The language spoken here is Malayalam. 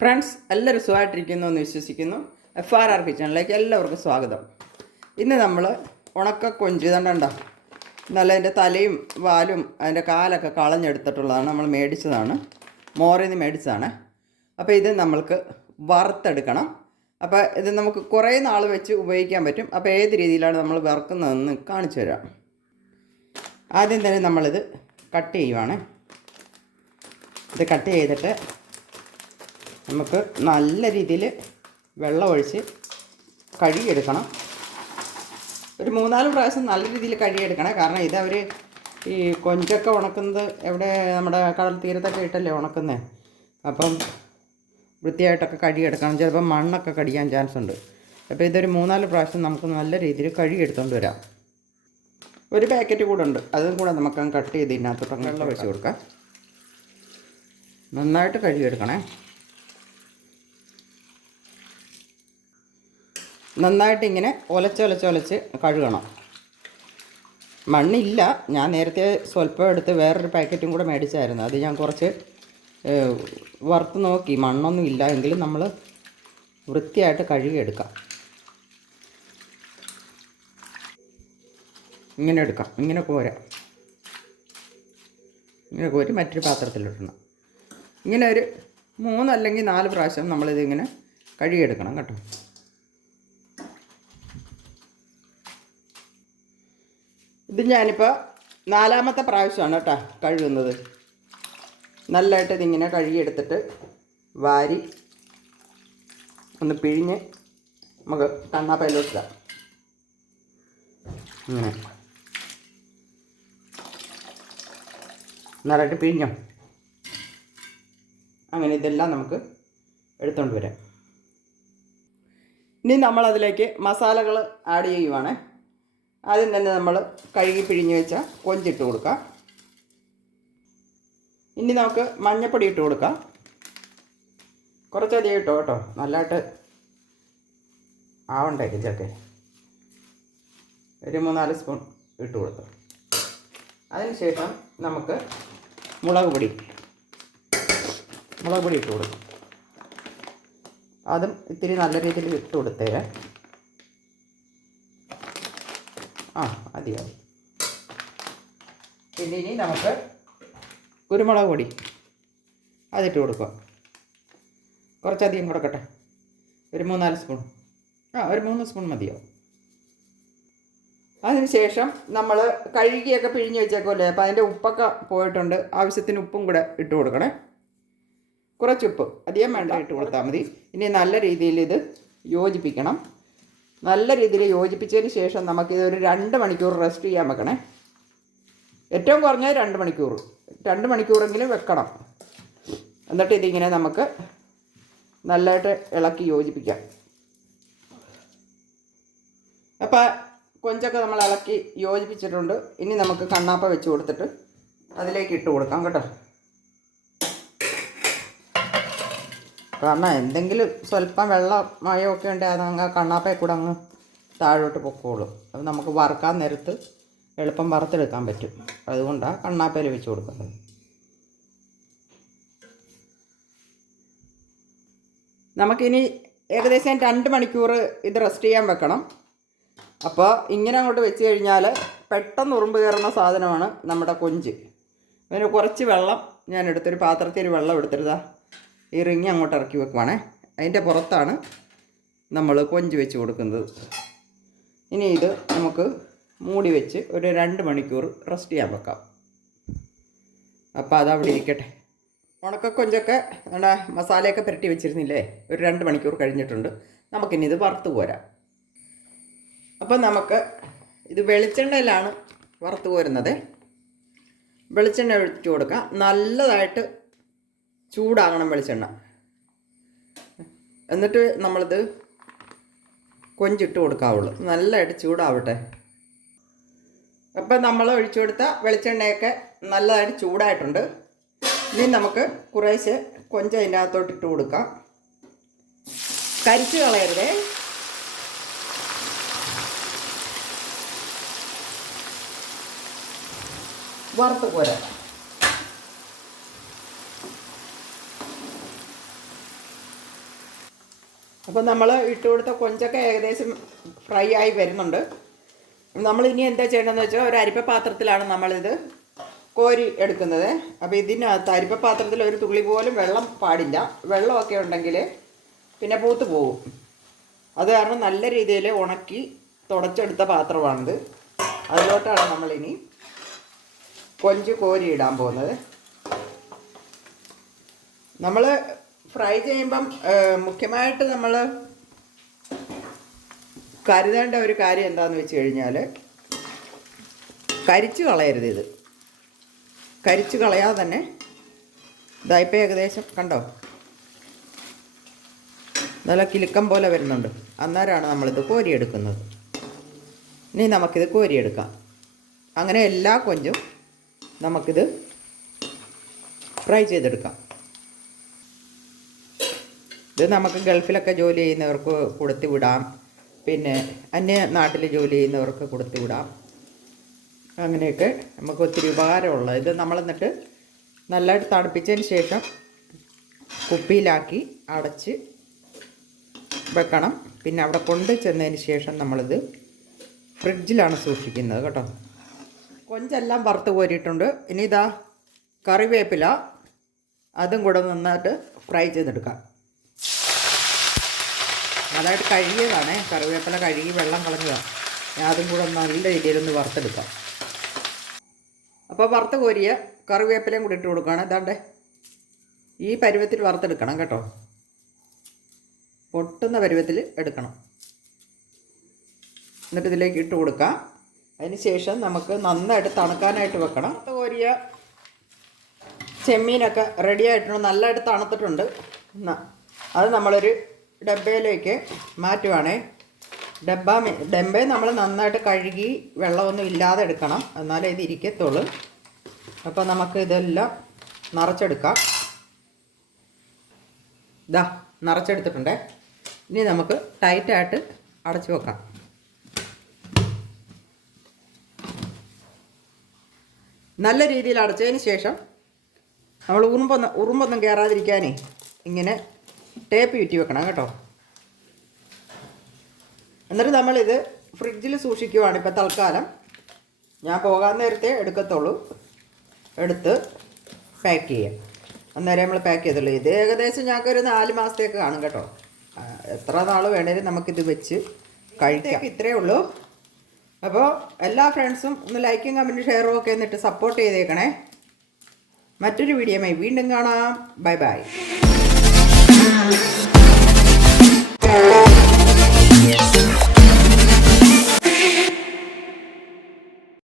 ഫ്രണ്ട്സ്, എല്ലാവരും സുഖമായിട്ടിരിക്കുന്നു എന്ന് വിശ്വസിക്കുന്നു. FRR കിച്ചണിലേക്ക് എല്ലാവർക്കും സ്വാഗതം. ഇന്ന് നമ്മൾ ഉണക്കക്കൊഞ്ച് കണ്ടോ, നല്ല അതിൻ്റെ തലയും വാലും അതിൻ്റെ കാലൊക്കെ കളഞ്ഞെടുത്തിട്ടുള്ളതാണ്. നമ്മൾ മേടിച്ചതാണ്, മോറിൽ നിന്ന് മേടിച്ചതാണ്. അപ്പോൾ ഇത് നമ്മൾക്ക് വറുത്തെടുക്കണം. അപ്പോൾ ഇത് നമുക്ക് കുറേ നാൾ വെച്ച് ഉപയോഗിക്കാൻ പറ്റും. അപ്പോൾ ഏത് രീതിയിലാണ് നമ്മൾ വറുക്കുന്നതെന്ന് കാണിച്ചു തരാം. ആദ്യം തന്നെ നമ്മളിത് കട്ട് ചെയ്യുവാണ്. ഇത് കട്ട് ചെയ്തിട്ട് നമുക്ക് നല്ല രീതിയിൽ വെള്ളമൊഴിച്ച് കഴുകിയെടുക്കണം. ഒരു 3-4 പ്രാവശ്യം നല്ല രീതിയിൽ കഴുകിയെടുക്കണം. കാരണം ഇതവർ ഈ കൊഞ്ചൊക്കെ ഉണക്കുന്നത് എവിടെ, നമ്മുടെ കടൽ തീരത്തൊക്കെ ഇട്ടല്ലേ ഉണക്കുന്നത്. അപ്പം വൃത്തിയായിട്ടൊക്കെ കഴുകിയെടുക്കണം. ചിലപ്പോൾ മണ്ണൊക്കെ കടിക്കാൻ ചാൻസ് ഉണ്ട്. അപ്പോൾ ഇതൊരു 3-4 പ്രാവശ്യം നമുക്ക് നല്ല രീതിയിൽ കഴുകിയെടുത്തുകൊണ്ട് വരാം. ഒരു പാക്കറ്റ് കൂടെ ഉണ്ട്, അതും കൂടെ നമുക്ക് കട്ട് ചെയ്ത് ഇതിനകത്തോട്ട് വെള്ളം ഒഴിച്ച് കൊടുക്കാം. നന്നായിട്ട് കഴുകിയെടുക്കണേ. നന്നായിട്ട് ഇങ്ങനെ ഒലച്ചൊലച്ച് കഴുകണം. മണ്ണില്ല, ഞാൻ നേരത്തെ സ്വല്പം എടുത്ത് വേറൊരു പാക്കറ്റും കൂടെ മേടിച്ചായിരുന്നു. അത് ഞാൻ കുറച്ച് വറുത്ത് നോക്കി, മണ്ണൊന്നും ഇല്ല. എങ്കിലും നമ്മൾ വൃത്തിയായിട്ട് കഴുകിയെടുക്കാം. ഇങ്ങനെ എടുക്കാം, ഇങ്ങനെ കോരാം. ഇങ്ങനെ കോരി മറ്റൊരു പാത്രത്തിലിടണം. ഇങ്ങനെ ഒരു 3 അല്ലെങ്കിൽ 4 പ്രാവശ്യം നമ്മളിതിങ്ങനെ കഴുകിയെടുക്കണം കേട്ടോ. ഇത് ഞാനിപ്പോൾ 4ാമത്തെ പ്രാവശ്യമാണ് കേട്ടോ കഴുകുന്നത്. നല്ലതായിട്ട് ഇതിങ്ങനെ കഴുകിയെടുത്തിട്ട് വാരി ഒന്ന് പിഴിഞ്ഞ് നമുക്ക് കണ്ണാപ്പയിലോട്ടിടാം. ഇങ്ങനെ നല്ലതായിട്ട് പിഴിഞ്ഞോ. അങ്ങനെ ഇതെല്ലാം നമുക്ക് എടുത്തുകൊണ്ട് വരാം. ഇനി നമ്മളതിലേക്ക് മസാലകൾ ആഡ് ചെയ്യുവാണ്. ആദ്യം തന്നെ നമ്മൾ കഴുകി പിഴിഞ്ഞ് വെച്ച കൊഞ്ചിട്ട് കൊടുക്കാം. ഇനി നമുക്ക് മഞ്ഞൾപ്പൊടി ഇട്ട് കൊടുക്കാം. കുറച്ചധികം ഇട്ടോ കേട്ടോ, നല്ലതായിട്ട് ആവണ്ടേ ഇതൊക്കെ. ഒരു 3-4 സ്പൂൺ ഇട്ട് കൊടുത്തു. അതിനുശേഷം നമുക്ക് മുളക് പൊടി ഇട്ട് കൊടുക്കും. അതും ഇത്തിരി നല്ല രീതിയിൽ ഇട്ട് കൊടുത്തേരെ. മതിയാവും. പിന്നെ ഇനി നമുക്ക് കുരുമുളക് പൊടി അതിട്ട് കൊടുക്കുക. കുറച്ചധികം കൊടുക്കട്ടെ, ഒരു 3-4 സ്പൂൺ. ഒരു 3 സ്പൂൺ മതിയാവും. അതിനുശേഷം നമ്മൾ കഴുകിയൊക്കെ പിഴിഞ്ഞ് വെച്ചേക്കുമല്ലേ, അപ്പോൾ അതിൻ്റെ ഉപ്പൊക്കെ പോയിട്ടുണ്ട്. ആവശ്യത്തിന് ഉപ്പും കൂടെ ഇട്ട് കൊടുക്കണേ. കുറച്ച് ഉപ്പ്, അധികം വേണ്ട, ഇട്ട് കൊടുത്താൽ മതി. ഇനി നല്ല രീതിയിൽ ഇത് യോജിപ്പിക്കണം. നല്ല രീതിയിൽ യോജിപ്പിച്ചതിന് ശേഷം നമുക്കിത് ഒരു 2 മണിക്കൂർ റെസ്റ്റ് ചെയ്യാൻ വെക്കണേ. ഏറ്റവും കുറഞ്ഞത് 2 മണിക്കൂറെങ്കിലും വെക്കണം. എന്നിട്ട് ഇതിങ്ങനെ നമുക്ക് നല്ലതായിട്ട് ഇളക്കി യോജിപ്പിക്കാം. അപ്പോൾ കൊഞ്ചൊക്കെ നമ്മൾ ഇളക്കി യോജിപ്പിച്ചിട്ടുണ്ട്. ഇനി നമുക്ക് കണ്ണാപ്പ വെച്ച് കൊടുത്തിട്ട് അതിലേക്ക് ഇട്ട് കൊടുക്കാം കേട്ടോ. കാരണം എന്തെങ്കിലും സ്വല്പം വെള്ളമയമൊക്കെ ഉണ്ടെങ്കിൽ അതങ്ങ് കണ്ണാപ്പയിൽ കൂടെ അങ്ങ് താഴോട്ട് പൊക്കോളും. അത് നമുക്ക് വറുക്കാൻ നേരത്ത് എളുപ്പം വറുത്തെടുക്കാൻ പറ്റും. അതുകൊണ്ടാണ് കണ്ണാപ്പയിൽ വെച്ച് കൊടുക്കുന്നത്. നമുക്കിനി ഏകദേശം 2 മണിക്കൂർ ഇത് റെസ്റ്റ് ചെയ്യാൻ വെക്കണം. അപ്പോൾ ഇങ്ങനെ അങ്ങോട്ട് വെച്ച് കഴിഞ്ഞാൽ പെട്ടെന്ന് ഉറുമ്പ് കയറുന്ന സാധനമാണ് നമ്മുടെ കൊഞ്ച്. അതിന് കുറച്ച് വെള്ളം ഞാൻ എടുത്തൊരു പാത്രത്തിൽ ഒരു വെള്ളം എടുത്തിരുതാ ഈ റിങ് അങ്ങോട്ട് ഇറക്കി വെക്കുവാണേ. അതിൻ്റെ പുറത്താണ് നമ്മൾ കൊഞ്ച് വെച്ച് കൊടുക്കുന്നത്. ഇനി ഇത് നമുക്ക് മൂടി വെച്ച് ഒരു 2 മണിക്കൂർ റെസ്റ്റ് ചെയ്യാൻ വെക്കാം. അപ്പോൾ അതവിടെ ഇരിക്കട്ടെ. ഉണക്കക്കൊഞ്ചൊക്കെ നമ്മുടെ മസാലയൊക്കെ പുരട്ടി വെച്ചിരുന്നില്ലേ, ഒരു 2 മണിക്കൂർ കഴിഞ്ഞിട്ടുണ്ട്. നമുക്കിനി ഇത് വറുത്ത് പോരാം. അപ്പം നമുക്ക് ഇത് വെളിച്ചെണ്ണയിലാണ് വറുത്ത് പോരുന്നത്. വെളിച്ചെണ്ണ ഒഴിച്ച് കൊടുക്കാം. നല്ലതായിട്ട് ചൂടാകണം വെളിച്ചെണ്ണ. എന്നിട്ട് നമ്മളിത് കൊഞ്ചിട്ട് കൊടുക്കാവുള്ളൂ. നല്ലതായിട്ട് ചൂടാവട്ടെ. അപ്പം നമ്മൾ ഒഴിച്ചു കൊടുത്ത വെളിച്ചെണ്ണയൊക്കെ നല്ലതായിട്ട് ചൂടായിട്ടുണ്ട്. ഇനി നമുക്ക് കുറേശ്ശെ കൊഞ്ച് അതിൻ്റെ അകത്തോട്ട് ഇട്ട് കൊടുക്കാം. കരിച്ച് കളയരുതേ. വറുത്ത് പോരാ. അപ്പോൾ നമ്മൾ ഇട്ട് കൊടുത്ത കൊഞ്ചൊക്കെ ഏകദേശം ഫ്രൈ ആയി വരുന്നുണ്ട്. നമ്മളിനി എന്താ ചെയ്യേണ്ടതെന്ന് വെച്ചാൽ ഒരു അരിപ്പ പാത്രത്തിലാണ് നമ്മളിത് കോരി എടുക്കുന്നത്. അപ്പോൾ ഇതിനകത്ത് അരിപ്പ പാത്രത്തിൽ ഒരു തുള്ളി പോലും വെള്ളം പാടില്ല. വെള്ളമൊക്കെ ഉണ്ടെങ്കിൽ പിന്നെ പൂത്ത് പോകും. അത് കാരണം നല്ല രീതിയിൽ ഉണക്കി തുടച്ചെടുത്ത പാത്രമാണിത്. അതിലോട്ടാണ് നമ്മളിനി കൊഞ്ച് കോരി ഇടാൻ പോകുന്നത്. നമ്മൾ ഫ്രൈ ചെയ്യുമ്പം മുഖ്യമായിട്ട് നമ്മൾ കരുതേണ്ട ഒരു കാര്യം എന്താണെന്ന് വെച്ച് കഴിഞ്ഞാൽ കരിച്ച് കളയരുത്. ഇത് കരിച്ച് കളയാതെ തന്നെ ഇതായിപ്പോൾ ഏകദേശം കണ്ടോ നല്ല കിലുക്കം പോലെ വരുന്നുണ്ട്. അന്നേരമാണ് നമ്മളിത് കോരിയെടുക്കുന്നത്. ഇനി നമുക്കിത് കോരിയെടുക്കാം. അങ്ങനെ എല്ലാ കൊഞ്ചും നമുക്കിത് ഫ്രൈ ചെയ്തെടുക്കാം. ഇത് നമുക്ക് ഗൾഫിലൊക്കെ ജോലി ചെയ്യുന്നവർക്ക് കൊടുത്തു വിടാം, പിന്നെ അന്യ നാട്ടിൽ ജോലി ചെയ്യുന്നവർക്ക് കൊടുത്തു വിടാം. അങ്ങനെയൊക്കെ നമുക്ക് ഒത്തിരി ഉപകാരമുള്ളത്. ഇത് നമ്മൾ എന്നിട്ട് നല്ലതായിട്ട് തണുപ്പിച്ചതിന് ശേഷം കുപ്പിയിലാക്കി അടച്ച് വെക്കണം. പിന്നെ അവിടെ കൊണ്ട് ചെന്നതിന് ശേഷം നമ്മളിത് ഫ്രിഡ്ജിലാണ് സൂക്ഷിക്കുന്നത് കേട്ടോ. കൊഞ്ചെല്ലാം വറുത്ത് കോരിയിട്ടുണ്ട്. ഇനി ഇതാ കറിവേപ്പില, അതും കൂടെ നന്നായിട്ട് ഫ്രൈ ചെയ്തെടുക്കാം. നല്ലതായിട്ട് കഴുകിയതാണ്, കറിവേപ്പില കഴുകി വെള്ളം കളഞ്ഞതാണ്. അതും കൂടെ നല്ല രീതിയിലൊന്ന് വറുത്തെടുക്കാം. അപ്പോൾ വറുത്ത് കോരിയ കറിവേപ്പിലയും കൂടി ഇട്ട് കൊടുക്കുകയാണ്. ഇതാണ്ട് ഈ പരുവത്തിൽ വറുത്തെടുക്കണം കേട്ടോ. പൊട്ടുന്ന പരുവത്തിൽ എടുക്കണം. എന്നിട്ട് ഇതിലേക്ക് ഇട്ട് കൊടുക്കാം. അതിന് ശേഷം നമുക്ക് നന്നായിട്ട് തണുക്കാനായിട്ട് വെക്കണം. വറുത്ത് കോരിയ ചെമ്മീനൊക്കെ റെഡി ആയിട്ടുണ്ട്, നല്ലതായിട്ട് തണുത്തിട്ടുണ്ട്. അത് നമ്മളൊരു ഡബ്ബയിലേക്ക് മാറ്റുവാണേ. ഡബ്ബയെ നമ്മൾ നന്നായിട്ട് കഴുകി വെള്ളമൊന്നും ഇല്ലാതെ എടുക്കണം, എന്നാലേ ഇത് ഇരിക്കത്തുള്ളൂ. അപ്പോൾ നമുക്ക് ഇതെല്ലാം നിറച്ചെടുക്കാം. ഇതാ നിറച്ചെടുത്തിട്ടുണ്ടേ. ഇനി നമുക്ക് ടൈറ്റായിട്ട് അടച്ചു വെക്കാം. നല്ല രീതിയിൽ അടച്ചതിന് ശേഷം നമ്മൾ ഉറുമ്പൊന്നും കയറാതിരിക്കാനേ ഇങ്ങനെ ടേപ്പ് ചുറ്റി വെക്കണം കേട്ടോ. എന്നിട്ട് നമ്മളിത് ഫ്രിഡ്ജിൽ സൂക്ഷിക്കുവാണ് ഇപ്പോൾ തൽക്കാലം. ഞാൻ പോകാൻ നേരത്തെ എടുക്കത്തുള്ളൂ. എടുത്ത് പാക്ക് ചെയ്യാം. അന്നേരം നമ്മൾ പാക്ക് ചെയ്തുള്ളൂ. ഇത് ഏകദേശം ഞങ്ങൾക്കൊരു 4 മാസത്തേക്ക് കാണും കേട്ടോ. എത്ര നാൾ വേണേലും നമുക്കിത് വെച്ച് കഴിക്കാം. ഇത്രയേ ഉള്ളൂ. അപ്പോൾ എല്ലാ ഫ്രണ്ട്സും ഒന്ന് ലൈക്കും കമൻറ്റും ഷെയറും ഒക്കെ എന്നിട്ട് സപ്പോർട്ട് ചെയ്തേക്കണേ. മറ്റൊരു വീഡിയോയുമായി വീണ്ടും കാണാം. Bye bye.